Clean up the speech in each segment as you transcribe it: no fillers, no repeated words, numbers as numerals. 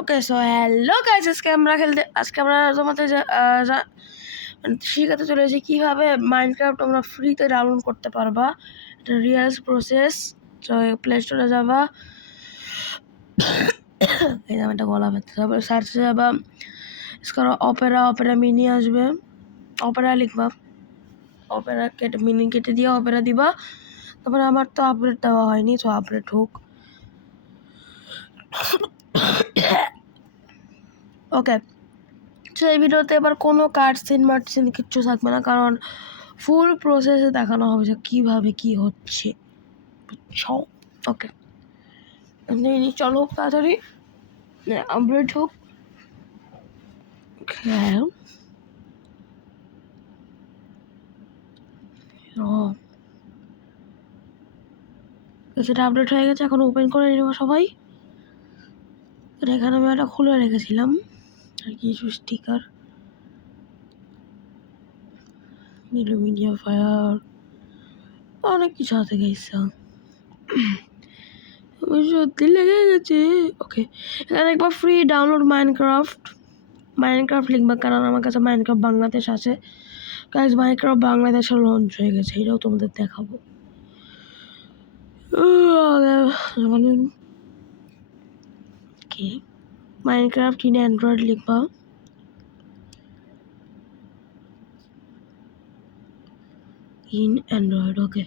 ওকে, so hello guys, আজকে আমরা তোমাদের শিখাতে চলেছি কীভাবে মাইনক্রাফট তোমরা ফ্রিতে ডাউনলোড করতে পারবা। এটা রিয়েল প্রসেস। তো প্লে স্টোরে যাবা, এই নাম একটা গলা ব্যথা, তারপরে সার্চে যাবা, অপেরা মিনি আসবে, অপেরা লিখবা, অপেরা মিনি কেটে দিয়ে অপেরা দিবা। তারপরে আমার তো আপডেট দেওয়া হয়নি, তো আপডেট হোক। ওকে, তো এই ভিডিওতে এবার কোনো কাটসিন কিচ্ছু থাকবে না, কারণ ফুল প্রসেসে দেখানো হবে যে কীভাবে কী হচ্ছে। ওকে, চলো হোক তাড়াতাড়ি, আপডেট হোক। সেটা আপডেট হয়ে গেছে, এখন ওপেন করে নেব সবাই। এখানে আমি একটা খুলে রেখেছিলাম আর কিছু স্টিকার, মিডিয়া ফায়ার, অনেক কিছু আছে গেছে, সত্যি লেগে গেছে। ওকে, এখানে একবার ফ্রি ডাউনলোড মাইনক্রাফট লিখবা, কারণ আমার কাছে মাইনক্রাফট বাংলাদেশ আছে। গাইজ, মাইনক্রাফট বাংলাদেশে লঞ্চ হয়ে গেছে, এটাও তোমাদের দেখাবো। মাইনক্রাফট ইন অ্যান্ড্রয়েড লিখবা, ইন অ্যান্ড্রয়েড। ওকে,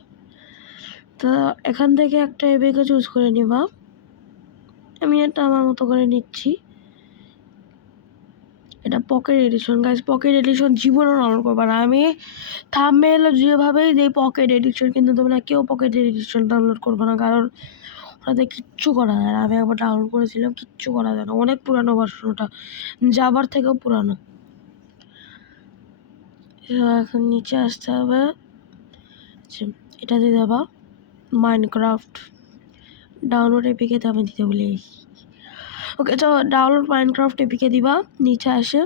তো এখান থেকে একটা এপিকে চুজ করে নিবা। আমি এটা আমার মতো করে নিচ্ছি। এটা pocket edition guys, pocket edition জীবনও ডাউনলোড করবা না। আমি থাম্বনেল যেভাবেই দিই পকেট এডিশন, কিন্তু তোমরা কেউ পকেট এডিশন ডাউনলোড করবে না, কারণ ওটাতে কিচ্ছু করা যায় না। আমি একবার ডাউনলোড করেছিলাম, কিচ্ছু করা যায় না, অনেক পুরানো ভার্সন, ওটা জাভার থেকেও পুরানো। এখন নিচে আসতে হবে, এটা দিয়ে দেবা মাইনক্রাফট ডাউনলোড এপিকে, আমি দিতে বলি। ওকে, তো ডাউনলোড মাইনক্রাফট এপিকে দিবা, নিচে আসে,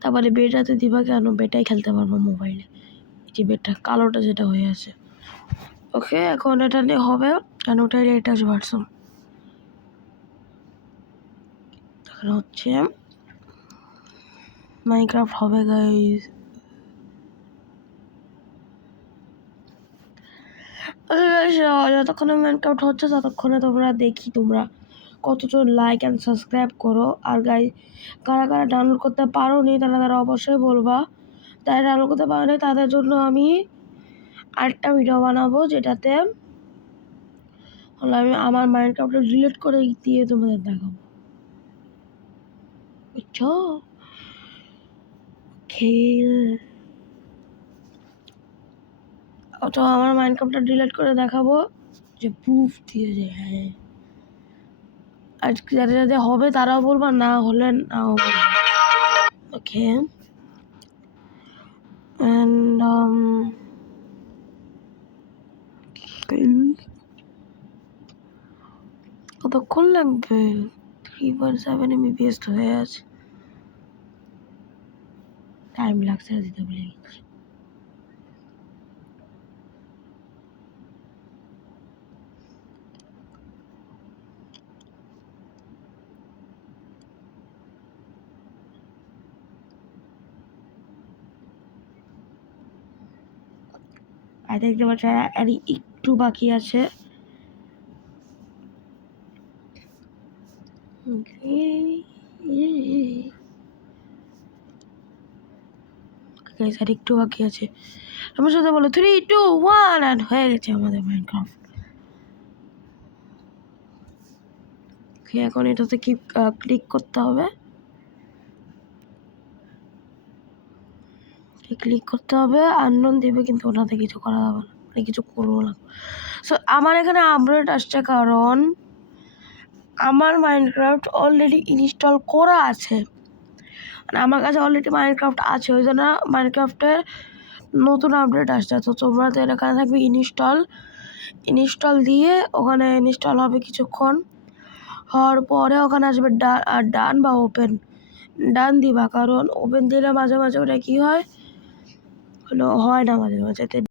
তারপরে বেটাতে দিবা, কেন বেটাই খেলতে পারবো মোবাইলে, যে বেটা কালোটা যেটা হয়ে আছে। ওকে, এখন এটা নিয়ে হবে, কেন ওটাই লেটেস্ট ভার্সন। এখন হচ্ছে মাইনক্রাফট হবে গাইজ। যতক্ষণে মাইনক্রাফট হচ্ছে ততক্ষণে তোমরা তোমরা কতজন লাইক অ্যান্ড সাবস্ক্রাইব করো। আর গাইজ, কারা কারা ডাউনলোড করতে পারো নি তারা অবশ্যই বলবা। তারা ডাউনলোড করতে পারো নি তাদের জন্য আমি আরেকটা ভিডিও বানাবো, যেটাতে হলো আমি আমার মাইনক্রাফটটা ডিলিট করে দিয়ে তোমাদের দেখাবো, বুঝছো? তো আমার মাইনক্রাফটটা ডিলিট করে দেখাবো, যে প্রুফ দিয়ে যে হ্যাঁ। আর যাদের যাদের হবে তারাও বলবা, না হলে নাও বলবা। ওকে, অ্যান্ড কতক্ষণ লাগবে? 3.7 MB হয়ে আছে, টাইম লাগছে দিতে বলে গেছি। আর দেখতে পাচ্ছ আর একটু বাকি আছে। আর একটু বাকি আছে, আমার সাথে বলো 3, 2, 1 আর হয়ে গেছে আমাদের মাইনক্রাফট। এখন এটাতে ক্লিক করতে হবে, ক্লিক করতে হবে, আননোন দেবে, কিন্তু ওটাতে কিছু করা যাবে না, মানে কিছু করবো না। সো আমার এখানে আপডেট আসছে, কারণ আমার মাইনক্রাফট অলরেডি ইনস্টল করা আছে, মানে আমার কাছে অলরেডি মাইনক্রাফট আছে, ওই জন্য মাইনক্রাফটের নতুন আপডেট আসছে। তো তোমরা তো এখানে থাকবে ইনস্টল দিয়ে, ওখানে ইনস্টল হবে কিছুক্ষণ হওয়ার পরে ওখানে আসবে ডান বা ওপেন, ডান দিবা, কারণ ওপেন দিলে মাঝে মাঝে ওটা কী হয় না, মাঝে মাঝে